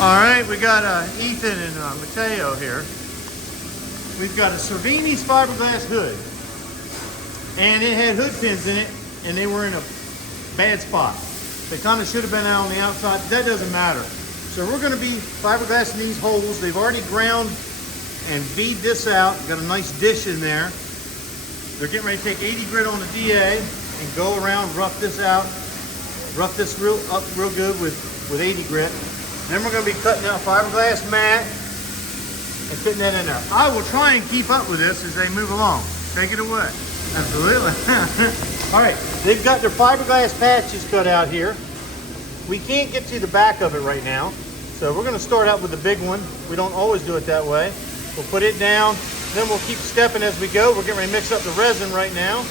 All right, we got Ethan and Mateo here. We've got a Cervinis fiberglass hood, and it had hood pins in it, and they were in a bad spot. They kind of should have been out on the outside. That doesn't matter. So we're going to be fiberglassing these holes. They've already ground and bead this out. Got a nice dish in there. They're getting ready to take 80 grit on the DA and go around, rough this out, rough this real good with 80 grit. Then we're going to be cutting out fiberglass mat and fitting that in there. I will try and keep up with this as they move along. Take it away. Absolutely. All right, they've got their fiberglass patches cut out here. We can't get to the back of it right now, so we're going to start out with the big one. We don't always do it that way. We'll put it down, then we'll keep stepping as we go. We're getting ready to mix up the resin right now.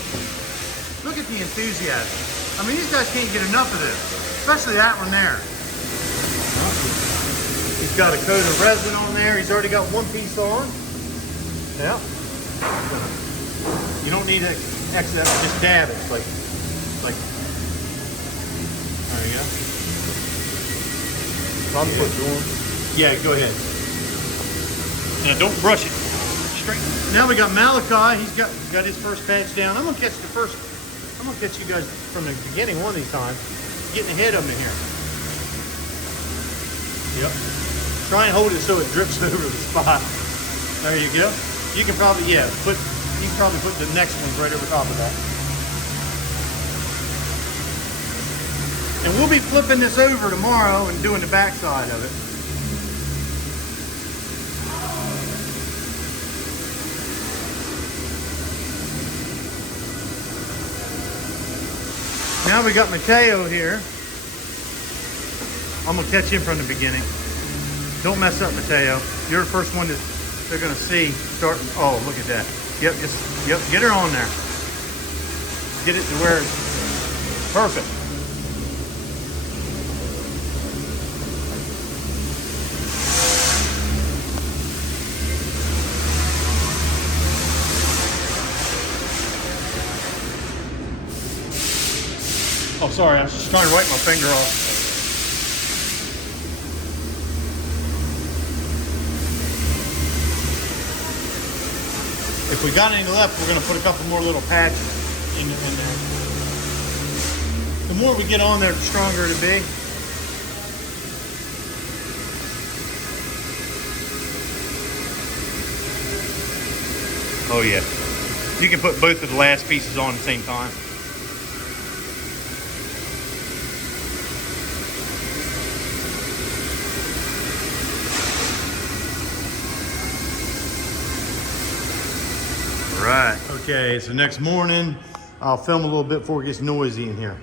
Look at the enthusiasm. I mean, these guys can't get enough of this, especially that one there. He's got a coat of resin on there. He's already got one piece on. Yeah. You don't need to extra, just dab it. Like, there you go. Probably put it on. Yeah, go ahead. Now don't brush it. Straight. Now we got Malachi. He's got his first patch down. I'm gonna catch you guys from the beginning one of these times. Getting ahead of them in here. Yep. Try and hold it so it drips over the spot. There you go. You can probably, put the next ones right over top of that. And we'll be flipping this over tomorrow and doing the back side of it. Now we got Mateo here. I'm gonna catch him from the beginning. Don't mess up, Mateo. You're the first one that they're gonna see starting. Oh, look at that. Yep, get her on there. Get it to where it's perfect. Oh, sorry, I was just trying to wipe my finger off. If we got any left, we're going to put a couple more little patches in there. The more we get on there, the stronger it'll be. Oh yeah. You can put both of the last pieces on at the same time. Right. Okay, so next morning, I'll film a little bit before it gets noisy in here.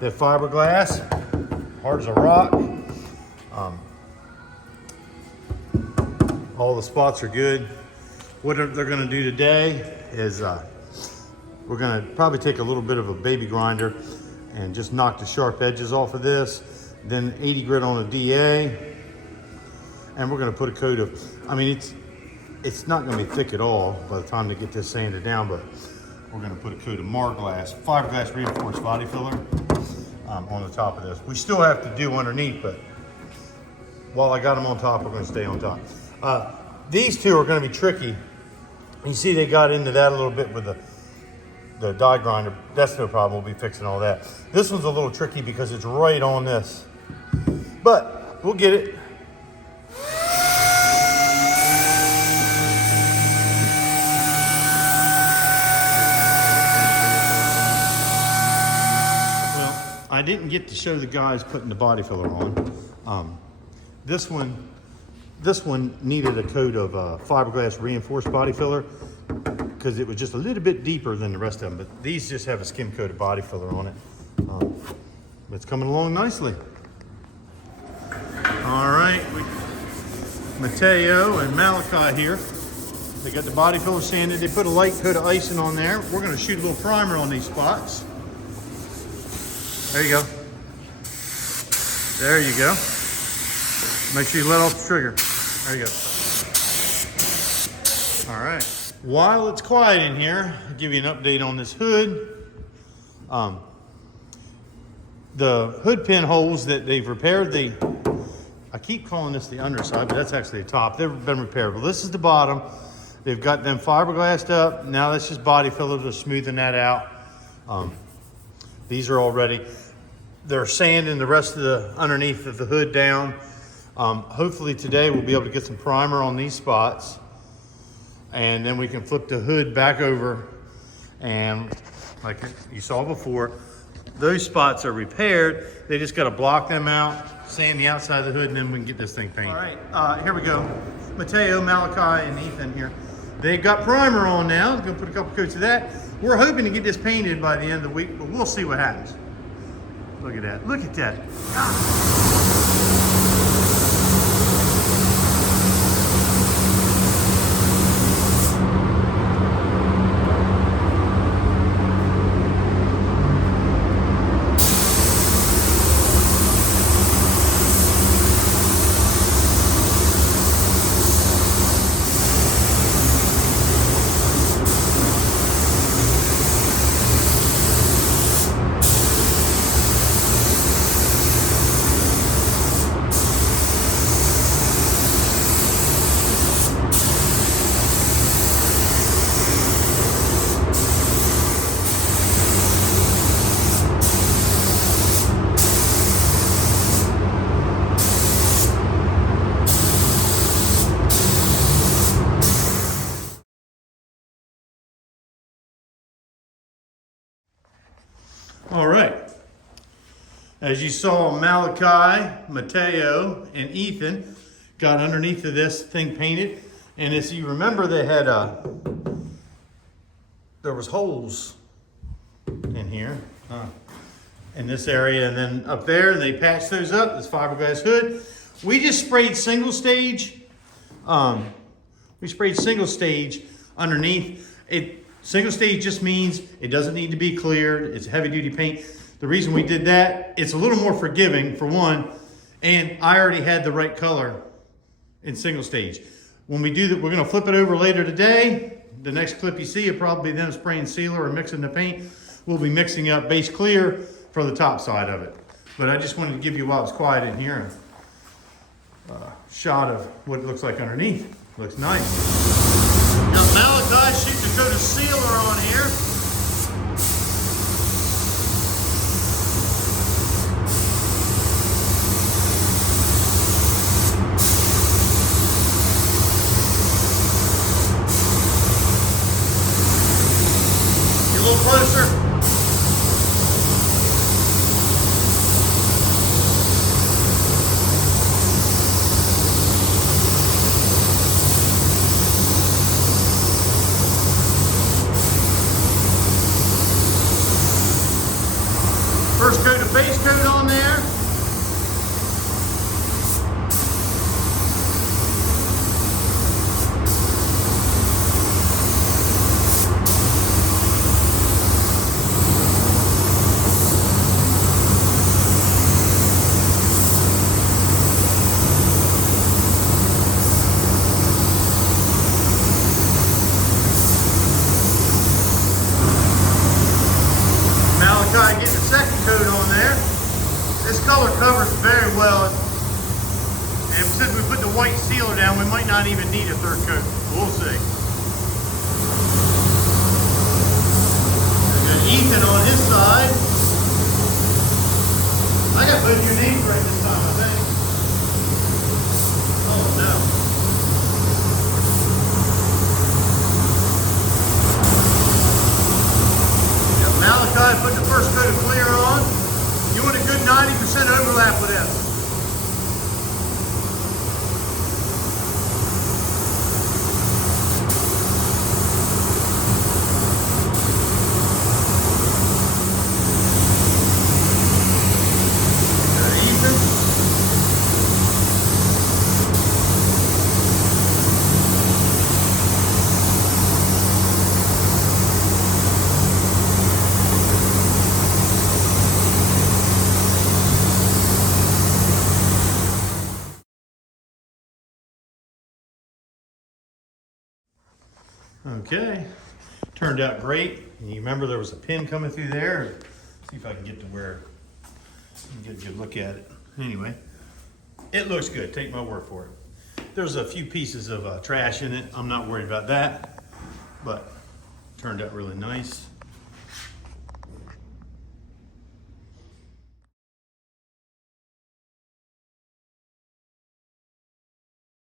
The fiberglass, hard as a rock. All the spots are good. What they're gonna do today is we're gonna probably take a little bit of a baby grinder and just knock the sharp edges off of this. Then 80 grit on a DA. And we're gonna put a coat of, it's not going to be thick at all by the time they get this sanded down, but we're going to put a coat of fiberglass reinforced body filler on the top of this. We still have to do underneath, but while I got them on top, we're going to stay on top. These two are going to be tricky. You see they got into that a little bit with the die grinder. That's no problem. We'll be fixing all that. This one's a little tricky because it's right on this, but we'll get it. I didn't get to show the guys putting the body filler on. This one needed a coat of fiberglass reinforced body filler because it was just a little bit deeper than the rest of them. But these just have a skim coat of body filler on it. It's coming along nicely. All right, Mateo and Malachi here. They got the body filler sanded. They put a light coat of icing on there. We're going to shoot a little primer on these spots. There you go. There you go. Make sure you let off the trigger. There you go. All right. While it's quiet in here, I'll give you an update on this hood. The hood pin holes that they've repaired, I I keep calling this the underside, but that's actually the top. They've been repaired. Well, this is the bottom. They've got them fiberglassed up. Now that's just body fillers are smoothing that out. These are already, they're sanding the rest of the underneath of the hood down. Hopefully today we'll be able to get some primer on these spots, and then we can flip the hood back over, and like you saw before, those spots are repaired. They just got to block them out, sand the outside of the hood, and then we can get this thing painted. All right, here we go. Mateo, Malachi, and Ethan here. They've got primer on now. I'm gonna put a couple coats of that. We're hoping to get this painted by the end of the week, but we'll see what happens. Look at that, look at that. All right, as you saw, Malachi, Mateo, and Ethan got underneath of this thing painted. And as you remember, they had there was holes in here, in this area, and then up there, and they patched those up, this fiberglass hood. We just sprayed single stage. We sprayed single stage underneath. Single stage just means it doesn't need to be cleared. It's heavy duty paint. The reason we did that, it's a little more forgiving for one, and I already had the right color in single stage. When we do that, we're gonna flip it over later today. The next clip you see will probably be them spraying sealer or mixing the paint. We'll be mixing up base clear for the top side of it. But I just wanted to give you, while it's quiet in here, a shot of what it looks like underneath. Looks nice. Now Malachi shoots a coat of sealer on here. Get a little closer. First coat of base coat on there. Malachi getting the second coat on there. This color covers very well. And since we put the white sealer down, we might not even need a third coat. We'll see. And then Ethan on his side. I got both your names right this time, I think. Oh no. Malachi put the first coat of clear on. You want a good 90% overlap with this. Ethan. Okay, turned out great. And you remember there was a pin coming through there. See if I can get to where you can get a good look at it. Anyway, It looks good, take my word for it. There's a few pieces of trash in it. I'm not worried about that, but turned out really nice.